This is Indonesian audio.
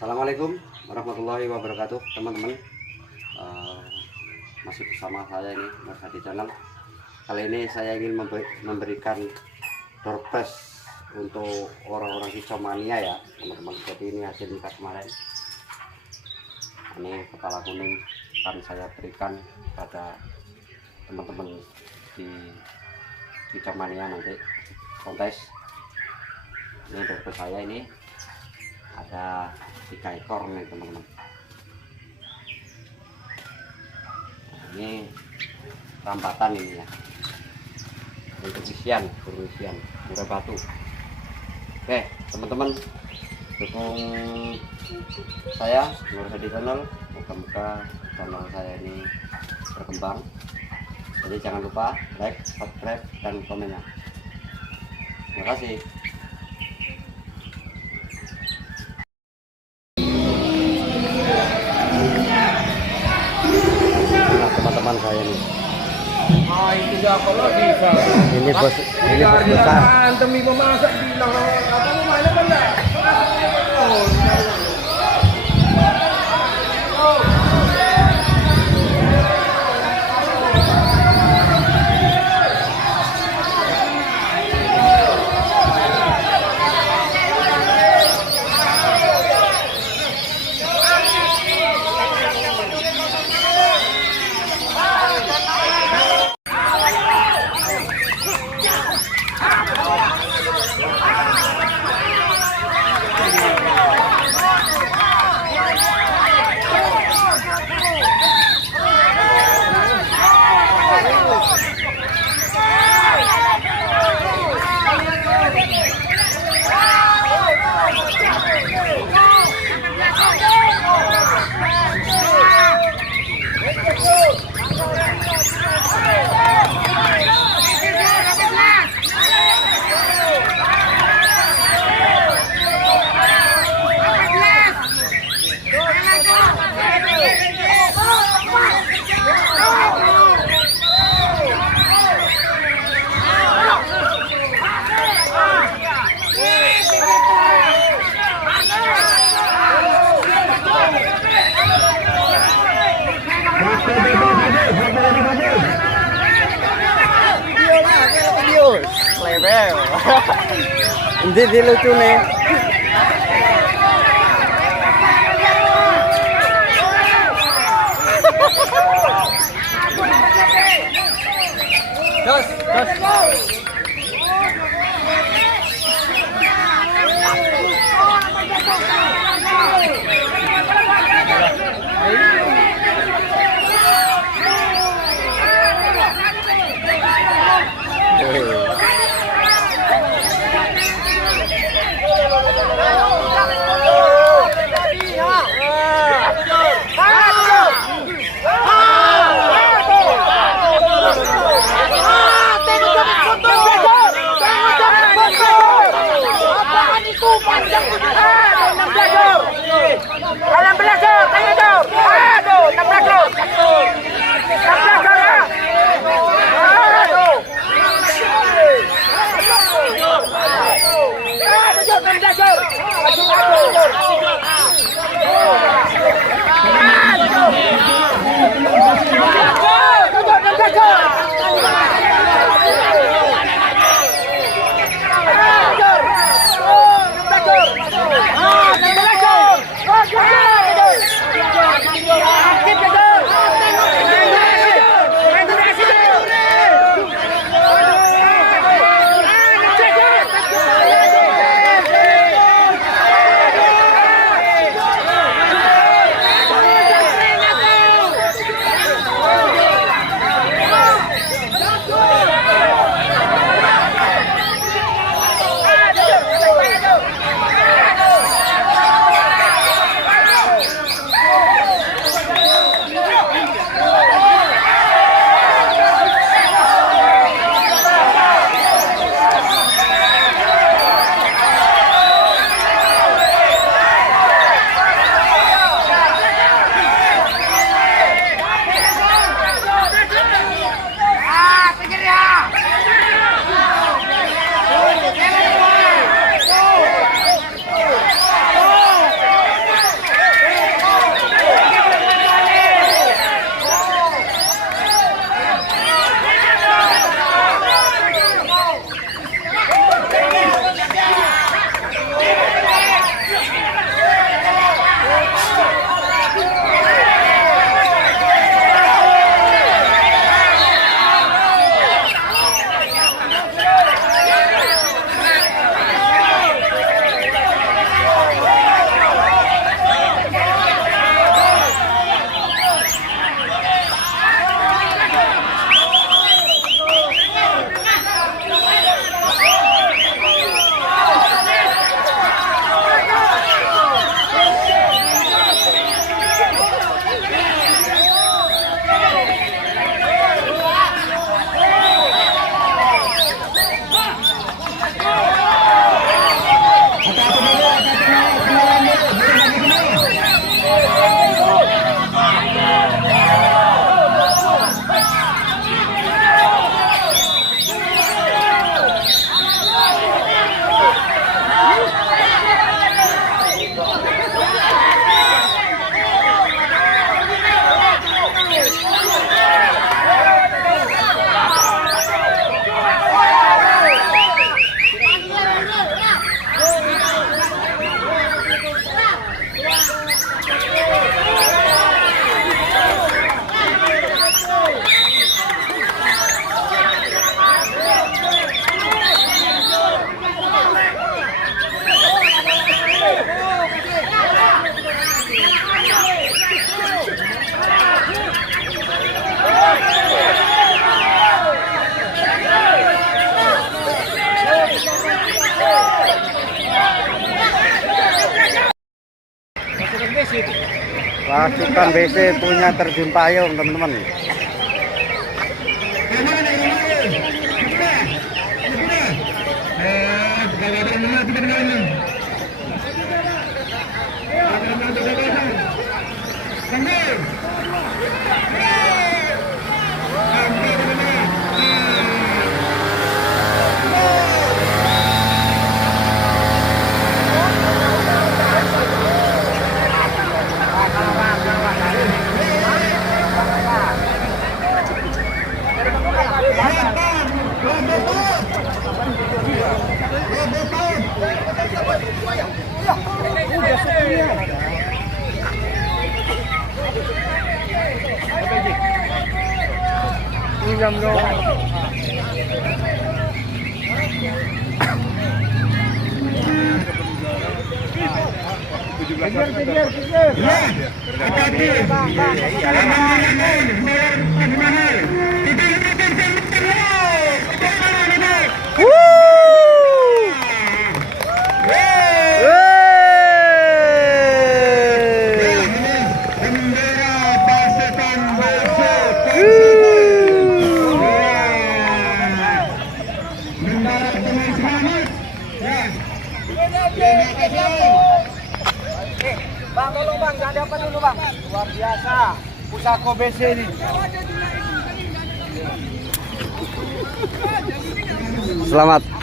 Assalamualaikum warahmatullahi wabarakatuh, teman-teman. Masih bersama saya ini Nurhadi channel. Kali ini saya ingin memberikan door prize untuk orang-orang kicau mania ya, teman-teman. Jadi ini hasil nikah kemarin. Ini kepala kuning akan saya berikan pada teman-teman di kicau mania nanti kontes. Ini door prize saya ini ada 3 ekor nih teman-teman. Nah, ini rampatan ini ya, untuk isian murah batu. Oke teman-teman, dukung saya Nurhadi channel, moga-moga channel saya ini berkembang. Jadi jangan lupa like, subscribe, dan komennya. Terima kasih. Teman-teman saya nih. Itu ya kalau bisa. Ini bos besar. Demi memasak bilang apa mainnya kan enggak? Level. Ini lucu nih. Dos. Pasukan BC punya terjun payung, teman-teman. Bang, tolong bang, jangan dapat dulu bang. Luar biasa, pusako BC ini. Selamat.